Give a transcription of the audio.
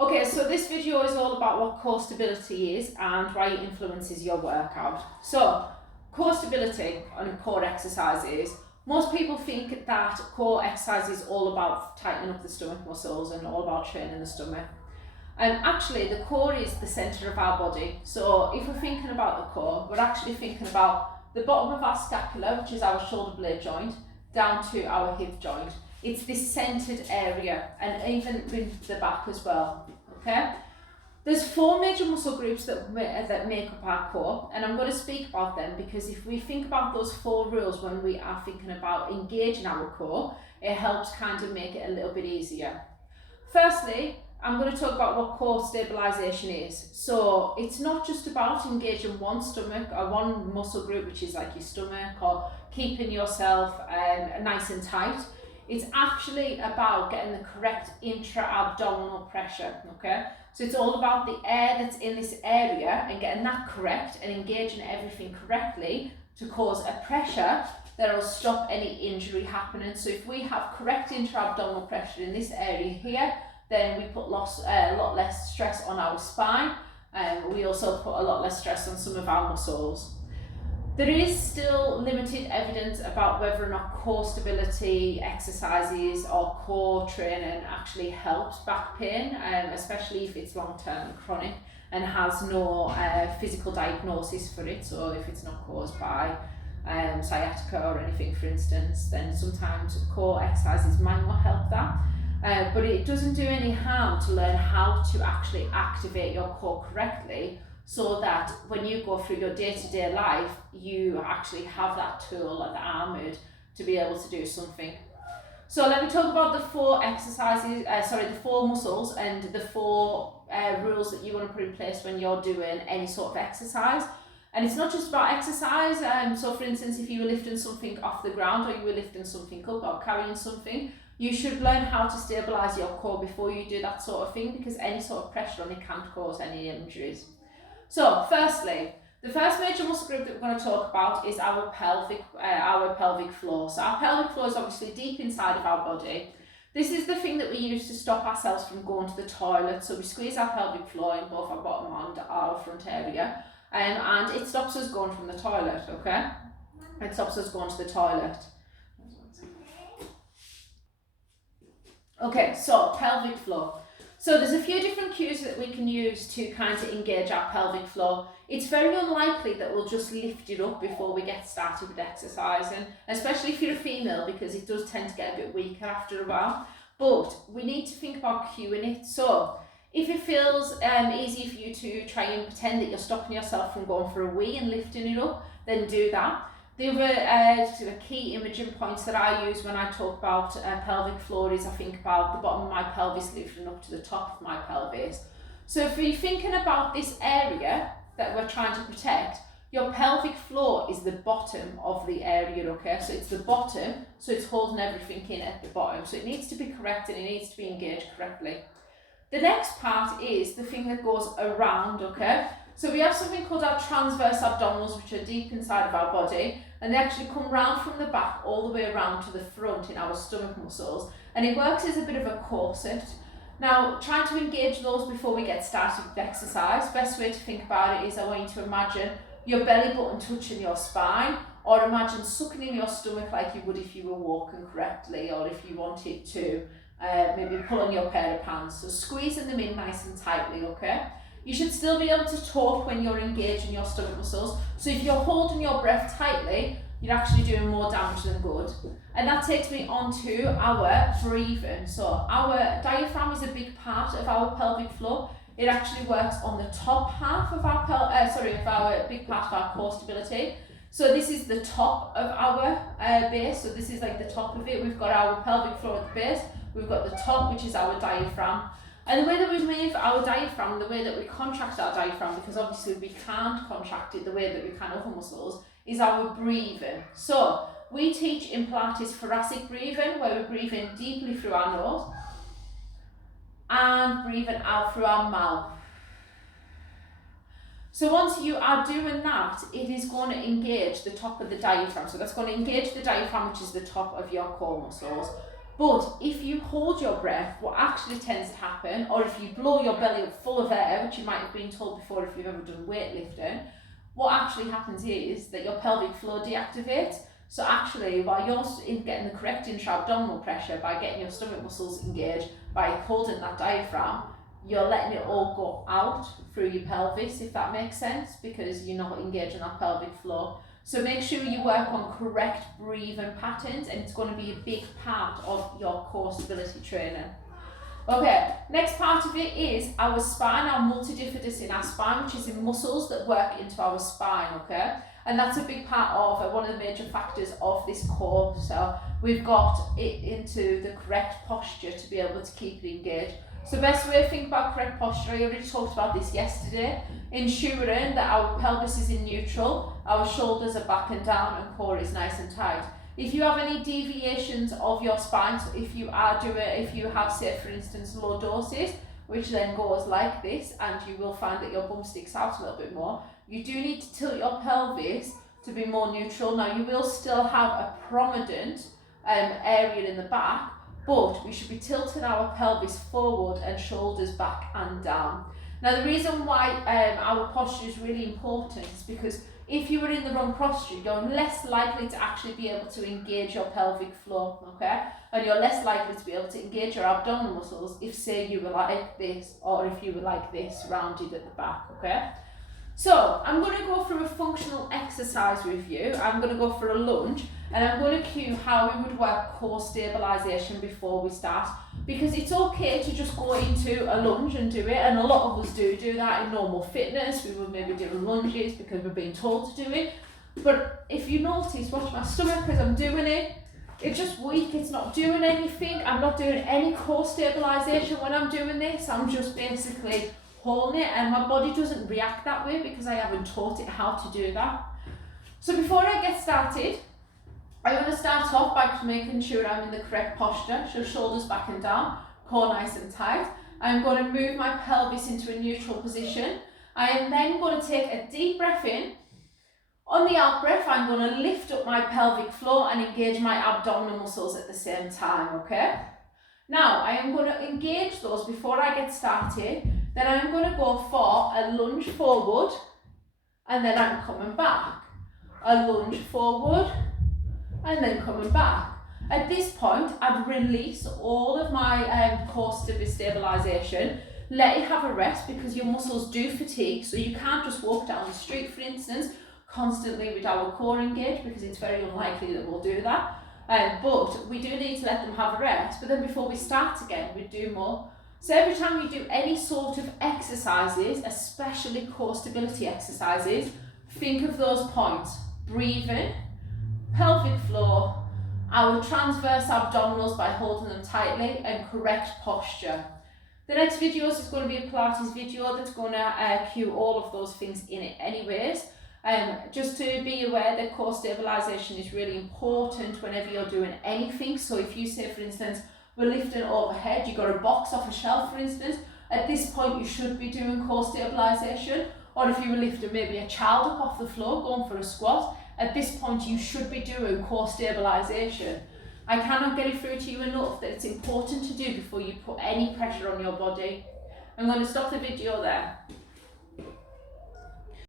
Okay, so this video is all about what core stability is and why it influences your workout. So, core stability and core exercises. Most people think that core exercise is all about tightening up the stomach muscles and all about training the stomach. And actually, the core is the centre of our body. So, if we're thinking about the core, we're actually thinking about the bottom of our scapula, which is our shoulder blade joint, down to our hip joint. It's this centred area, and even with the back as well. Okay, there's 4 major muscle groups that make up our core, and I'm going to speak about them because if we think about those 4 rules when we are thinking about engaging our core, it helps kind of make it a little bit easier. Firstly, I'm going to talk about what core stabilization is. So it's not just about engaging one stomach or one muscle group, which is like your stomach, or keeping yourself nice and tight. It's actually about getting the correct intra-abdominal pressure, okay? So it's all about the air that's in this area and getting that correct and engaging everything correctly to cause a pressure that will stop any injury happening. So if we have correct intra-abdominal pressure in this area here, then we put a lot less stress on our spine, and we also put a lot less stress on some of our muscles. There is still limited evidence about whether or not core stability exercises or core training actually helps back pain, especially if it's long-term and chronic and has no physical diagnosis for it. So if it's not caused by sciatica or anything, for instance, then sometimes core exercises might not help that. But it doesn't do any harm to learn how to actually activate your core correctly, so that when you go through your day-to-day life, you actually have that tool, like the armoured, to be able to do something. So let me talk about the 4 exercises, the 4 muscles and the 4 rules that you want to put in place when you're doing any sort of exercise. And it's not just about exercise. So for instance, if you were lifting something off the ground or you were lifting something up or carrying something, you should learn how to stabilise your core before you do that sort of thing, because any sort of pressure on it can't cause any injuries. So, firstly, the first major muscle group that we're going to talk about is our pelvic floor. So our pelvic floor is obviously deep inside of our body. This is the thing that we use to stop ourselves from going to the toilet. So we squeeze our pelvic floor in both our bottom and our front area, and it stops us going from the toilet, okay? It stops us going to the toilet. Okay, so pelvic floor. So there's a few different cues that we can use to kind of engage our pelvic floor. It's very unlikely that we'll just lift it up before we get started with exercising, especially if you're a female, because it does tend to get a bit weaker after a while. But we need to think about cueing it. So if it feels easy for you to try and pretend that you're stopping yourself from going for a wee and lifting it up, then do that. The other key imaging points that I use when I talk about pelvic floor is I think about the bottom of my pelvis lifting up to the top of my pelvis. So if you're thinking about this area that we're trying to protect, your pelvic floor is the bottom of the area, okay? So it's the bottom, so it's holding everything in at the bottom. So it needs to be correct and it needs to be engaged correctly. The next part is the thing that goes around, okay? So we have something called our transverse abdominals, which are deep inside of our body, and they actually come round from the back all the way around to the front in our stomach muscles, and it works as a bit of a corset. Now, trying to engage those before we get started with exercise, best way to think about it is I want you to imagine your belly button touching your spine, or imagine sucking in your stomach like you would if you were walking correctly, or if you wanted to maybe pull on your pair of pants. So squeezing them in nice and tightly, okay? You should still be able to talk when you're engaging your stomach muscles. So if you're holding your breath tightly, you're actually doing more damage than good. And that takes me on to our breathing. So our diaphragm is a big part of our pelvic floor. It actually works on the top half of our big part of our core stability. So this is the top of our base. So this is like the top of it. We've got our pelvic floor at the base. We've got the top, which is our diaphragm. And the way that we move our diaphragm, the way that we contract our diaphragm, because obviously we can't contract it the way that we can other muscles, is our breathing. So we teach in Pilates thoracic breathing, where we're breathing deeply through our nose and breathing out through our mouth. So once you are doing that, it is going to engage the top of the diaphragm. So that's going to engage the diaphragm, which is the top of your core muscles. But if you hold your breath, what actually tends to happen, or if you blow your belly up full of air, which you might have been told before if you've ever done weightlifting, what actually happens is that your pelvic floor deactivates. So actually, while you're getting the correct intra-abdominal pressure by getting your stomach muscles engaged, by holding that diaphragm, you're letting it all go out through your pelvis, if that makes sense, because you're not engaging that pelvic floor. So make sure you work on correct breathing patterns, and it's going to be a big part of your core stability training. Okay, next part of it is our spine, our multidifidus in our spine, which is in muscles that work into our spine, okay? And that's a big part of one of the major factors of this core. So we've got it into the correct posture to be able to keep it engaged. So the best way to think about correct posture, I already talked about this yesterday, ensuring that our pelvis is in neutral, our shoulders are back and down, and core is nice and tight. If you have any deviations of your spine, so if you have, say for instance, lordosis, which then goes like this, and you will find that your bum sticks out a little bit more, you do need to tilt your pelvis to be more neutral. Now you will still have a prominent area in the back, but we should be tilting our pelvis forward and shoulders back and down. Now the reason why our posture is really important is because if you were in the wrong posture, you're less likely to actually be able to engage your pelvic floor, okay? And you're less likely to be able to engage your abdominal muscles if, say, you were like this, or if you were like this, rounded at the back, okay? So I'm going to go through a functional exercise with you. I'm going to go for a lunge, and I'm going to cue how we would work core stabilisation before we start, because it's okay to just go into a lunge and do it, and a lot of us do that in normal fitness. We will maybe do lunges because we're being told to do it, but if you notice, watch my stomach as I'm doing it, it's just weak, it's not doing anything. I'm not doing any core stabilisation when I'm doing this. I'm just basically holding it, and my body doesn't react that way because I haven't taught it how to do that. So before I get started, I'm going to start off by making sure I'm in the correct posture, so shoulders back and down, core nice and tight. I'm going to move my pelvis into a neutral position. I am then going to take a deep breath in. On the out breath, I'm going to lift up my pelvic floor and engage my abdominal muscles at the same time, okay? Now, I am going to engage those before I get started. Then I'm going to go for a lunge forward, and then I'm coming back. A lunge forward, and then coming back. At this point, I'd release all of my core stabilisation, let it have a rest, because your muscles do fatigue, so you can't just walk down the street, for instance, constantly with our core engaged, because it's very unlikely that we'll do that. But we do need to let them have a rest, but then before we start again, we do more. So every time you do any sort of exercises, especially core stability exercises, think of those points: breathing, pelvic floor, our transverse abdominals by holding them tightly, and correct posture. The next video is going to be a Pilates video that's going to cue all of those things in it anyways. Just to be aware that core stabilisation is really important whenever you're doing anything. So if you say, for instance, we're lifting overhead, you've got a box off a shelf, for instance, at this point you should be doing core stabilisation. Or if you were lifting maybe a child up off the floor, going for a squat, at this point you should be doing core stabilisation. I cannot get it through to you enough that it's important to do before you put any pressure on your body. I'm going to stop the video there.